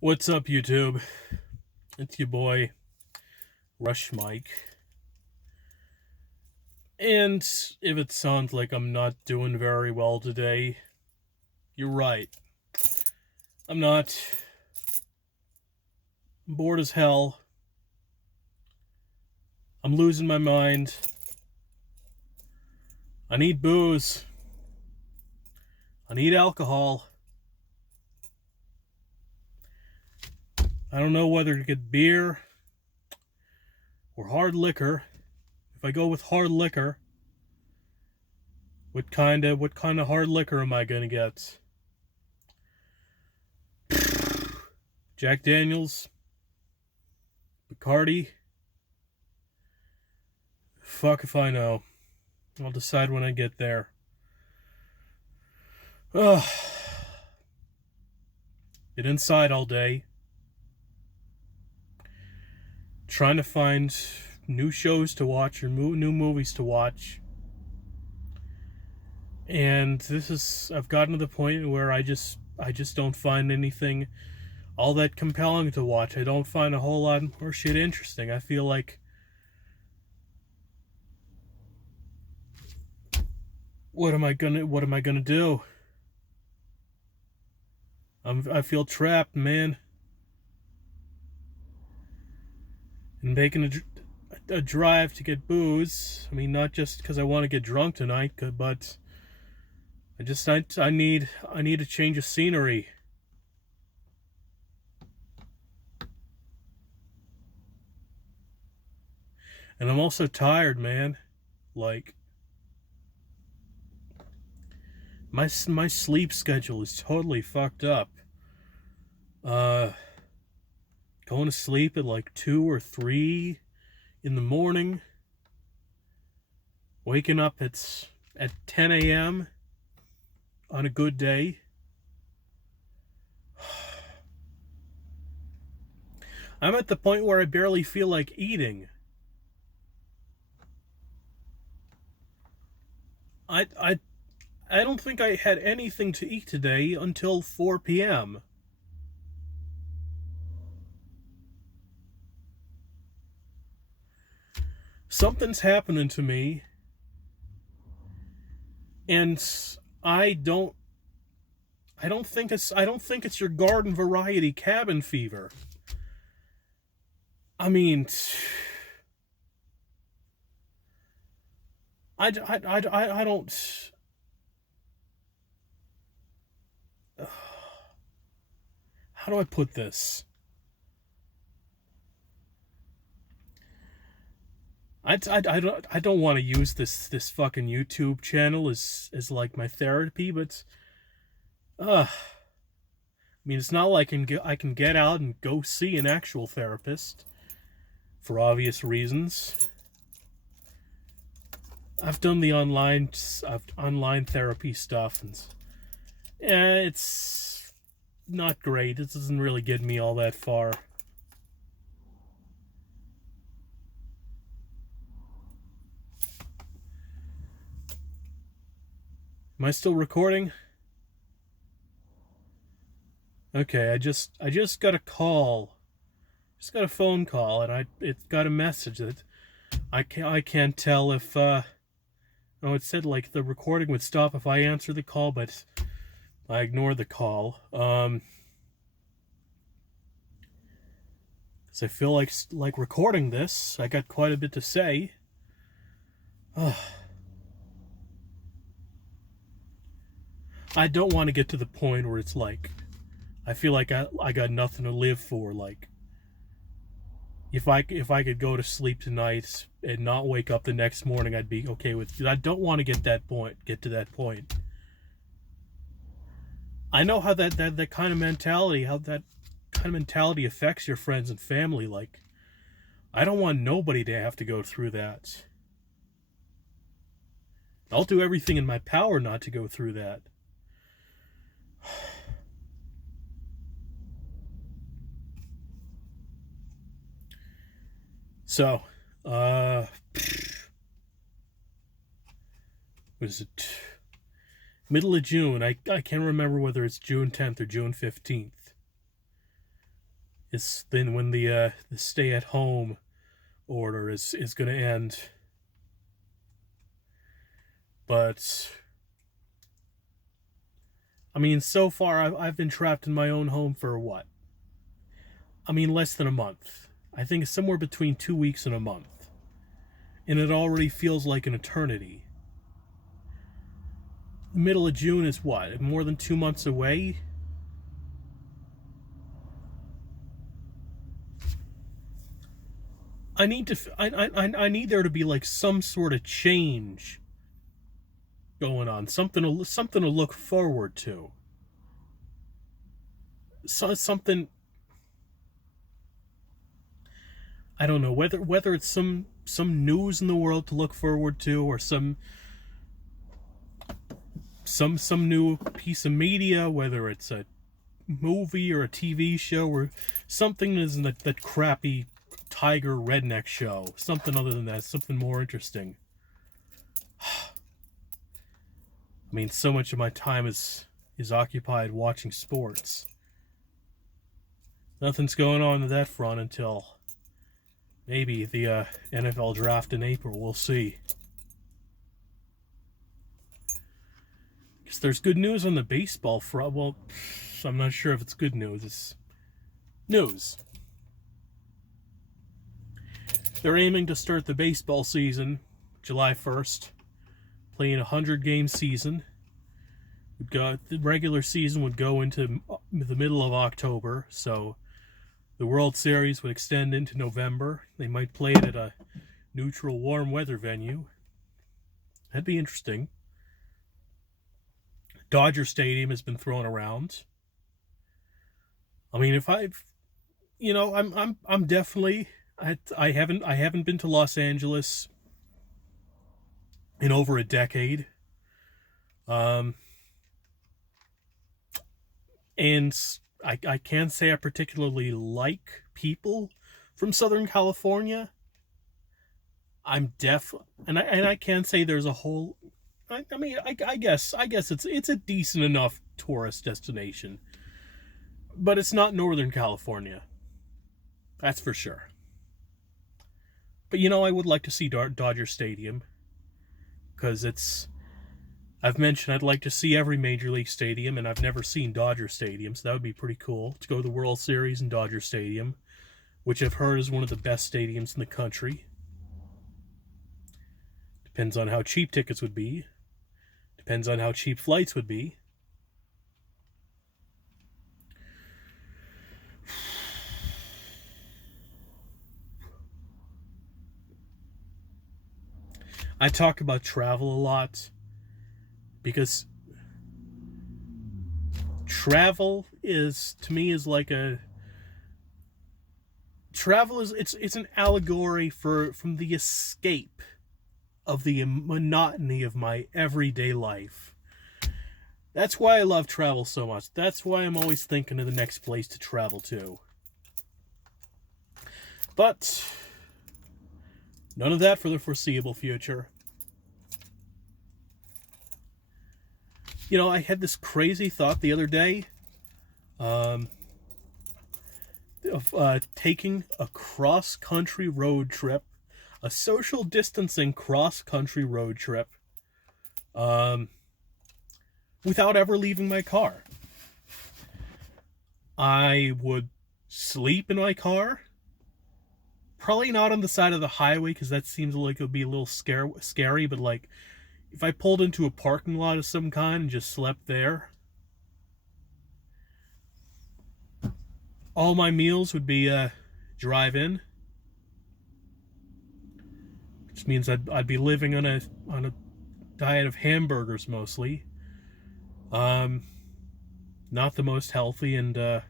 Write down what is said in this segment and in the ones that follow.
What's up, YouTube? It's your boy, Rush Mike. And if it sounds like I'm not doing very well today, you're right. I'm not. I'm bored as hell. I'm losing my mind. I need booze. I need alcohol. I don't know whether to get beer or hard liquor. If I go with hard liquor, what kind of hard liquor am I gonna get? Jack Daniels, Bacardi. Fuck if I know. I'll decide when I get there. Ugh. Been inside all day, trying to find new shows to watch or new movies to watch. And I've gotten to the point where I just don't find anything all that compelling to watch. I don't find a whole lot more shit interesting. I feel like, what am I gonna do? I feel trapped, man. And making a drive to get booze. I mean, not just because I want to get drunk tonight, but I need a change of scenery. And I'm also tired, man. Like, my sleep schedule is totally fucked up. Uh, Going to sleep at like 2 or 3 in the morning. Waking up at 10 a.m. on a good day. I'm at the point where I barely feel like eating. I I don't think I had anything to eat today until 4 p.m. Something's happening to me, and I don't I don't think it's your garden variety cabin fever. I mean, I don't. How do I put this? I don't want to use this fucking YouTube channel as like my therapy, but I mean, it's not like I can get out and go see an actual therapist for obvious reasons. I've done the online therapy stuff, and it's not great. It doesn't really get me all that far. Am I still recording? Okay, I just got a call. Just got a phone call, and it got a message that I can't tell if oh, it said like the recording would stop if I answer the call, but I ignored the call. 'Cause I feel like recording this. I got quite a bit to say. I don't want to get to the point where it's like I feel like I got nothing to live for. Like, if I could go to sleep tonight and not wake up the next morning, I'd be okay with it. I don't want to get to that point. I know how that kind of mentality, affects your friends and family. Like, I don't want nobody to have to go through that. I'll do everything in my power not to go through that. So, was it middle of June? I can't remember whether it's June 10th or June 15th. is then when the stay-at-home order is going to end. But I mean, so far I've been trapped in my own home for what? I mean, less than a month. I think it's somewhere between 2 weeks and a month, and it already feels like an eternity. The middle of June is what? More than 2 months away? I need to. I need there to be like some sort of change going on. Something to look forward to. Something. I don't know whether it's some news in the world to look forward to, or some new piece of media, whether it's a movie or a TV show or something that isn't that crappy Tiger redneck show. Something other than that, something more interesting. I mean, so much of my time is occupied watching sports. Nothing's going on to that front until maybe the NFL draft in April. We'll see. Because there's good news on the baseball front. Well, I'm not sure if it's good news. It's news. They're aiming to start the baseball season July 1st, playing a 100-game season. The regular season would go into the middle of October, so the World Series would extend into November. They might play it at a neutral, warm weather venue. That'd be interesting. Dodger Stadium has been thrown around. I mean, I'm definitely. I haven't been to Los Angeles in over a decade. And I can't say I particularly like people from Southern California. I'm deaf, and I can't say there's a whole. I guess it's a decent enough tourist destination, but it's not Northern California. That's for sure. But I would like to see Dodger Stadium, because I've mentioned I'd like to see every Major League stadium, and I've never seen Dodger Stadium, so that would be pretty cool to go to the World Series in Dodger Stadium, which I've heard is one of the best stadiums in the country. Depends on how cheap tickets would be. Depends on how cheap flights would be. I talk about travel a lot because travel is, to me, is like it's an allegory from the escape of the monotony of my everyday life. That's why I love travel so much. That's why I'm always thinking of the next place to travel to. But none of that for the foreseeable future. I had this crazy thought the other day of taking a cross-country road trip, a social distancing cross-country road trip, without ever leaving my car. I would sleep in my car. Probably not on the side of the highway, because that seems like it would be a little scary, but like if I pulled into a parking lot of some kind and just slept there. All my meals would be drive-in, which means I'd be living on a diet of hamburgers mostly. Not the most healthy, and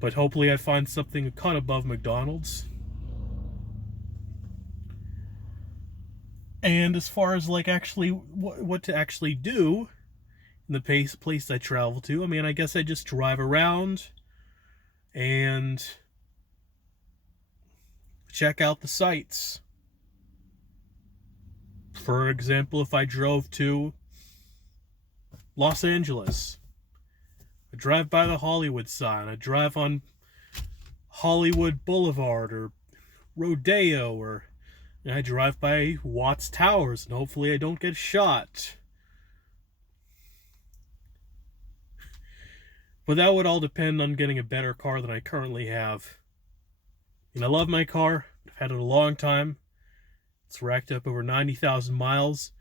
but hopefully I find something a cut above McDonald's. And as far as like actually what to actually do in the place I travel to, I mean, I guess I just drive around and check out the sights. For example, if I drove to Los Angeles, I drive by the Hollywood sign, I drive on Hollywood Boulevard or Rodeo, or I drive by Watts Towers and hopefully I don't get shot. But that would all depend on getting a better car than I currently have. And I love my car. I've had it a long time. It's racked up over 90,000 miles.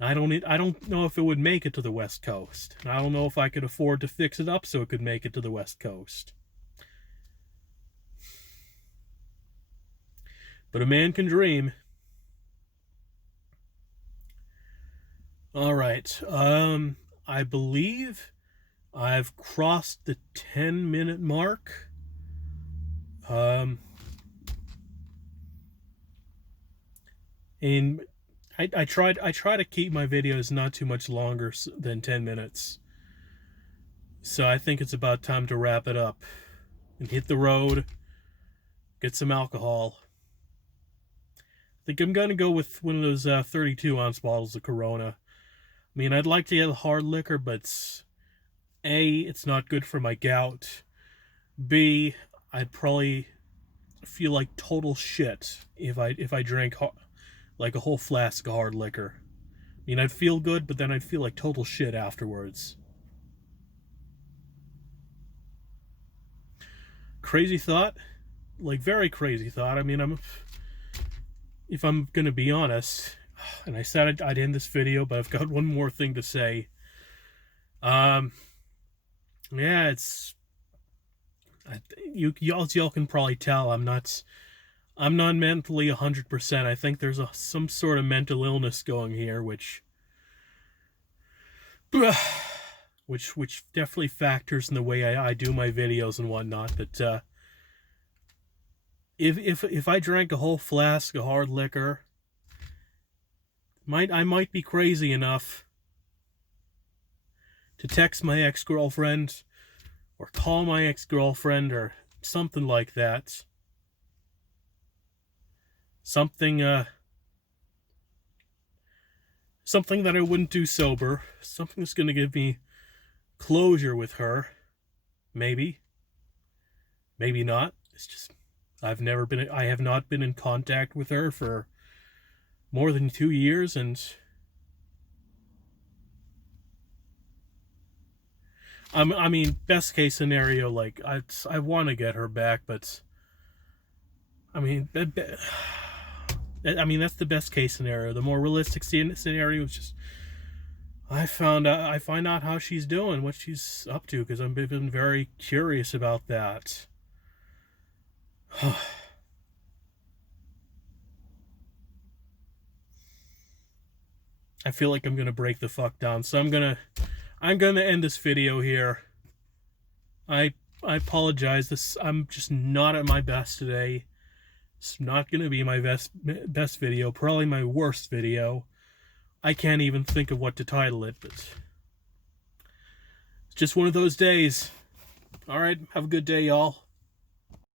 I don't know if it would make it to the West Coast. And I don't know if I could afford to fix it up so it could make it to the West Coast. But a man can dream. All right. I believe I've crossed the 10-minute mark. And I try to keep my videos not too much longer than 10 minutes. So I think it's about time to wrap it up and hit the road, get some alcohol. I think I'm going to go with one of those 32-ounce bottles of Corona. I mean, I'd like to get hard liquor, but A, it's not good for my gout. B, I'd probably feel like total shit if I drank like a whole flask of hard liquor. I mean, I'd feel good, but then I'd feel like total shit afterwards. Crazy thought? Like, very crazy thought. I mean, if I'm gonna be honest, and I said I'd end this video, but I've got one more thing to say. Yeah, it's... Y'all can probably tell I'm not mentally 100%. I think there's some sort of mental illness going here, which definitely factors in the way I do my videos and whatnot. But if I drank a whole flask of hard liquor, I might be crazy enough to text my ex-girlfriend or call my ex-girlfriend or something like that. Something that I wouldn't do sober. Something that's going to give me closure with her. Maybe. Maybe not. It's just I have not been in contact with her for more than 2 years, and I mean, best case scenario, like I want to get her back, but I mean, that's the best case scenario. The more realistic scenario is just I find out how she's doing, what she's up to, because I've been very curious about that. I feel like I'm gonna break the fuck down, so I'm gonna end this video here. I apologize. I'm just not at my best today. It's not gonna be my best video. Probably my worst video. I can't even think of what to title it, but it's just one of those days. All right, have a good day, y'all.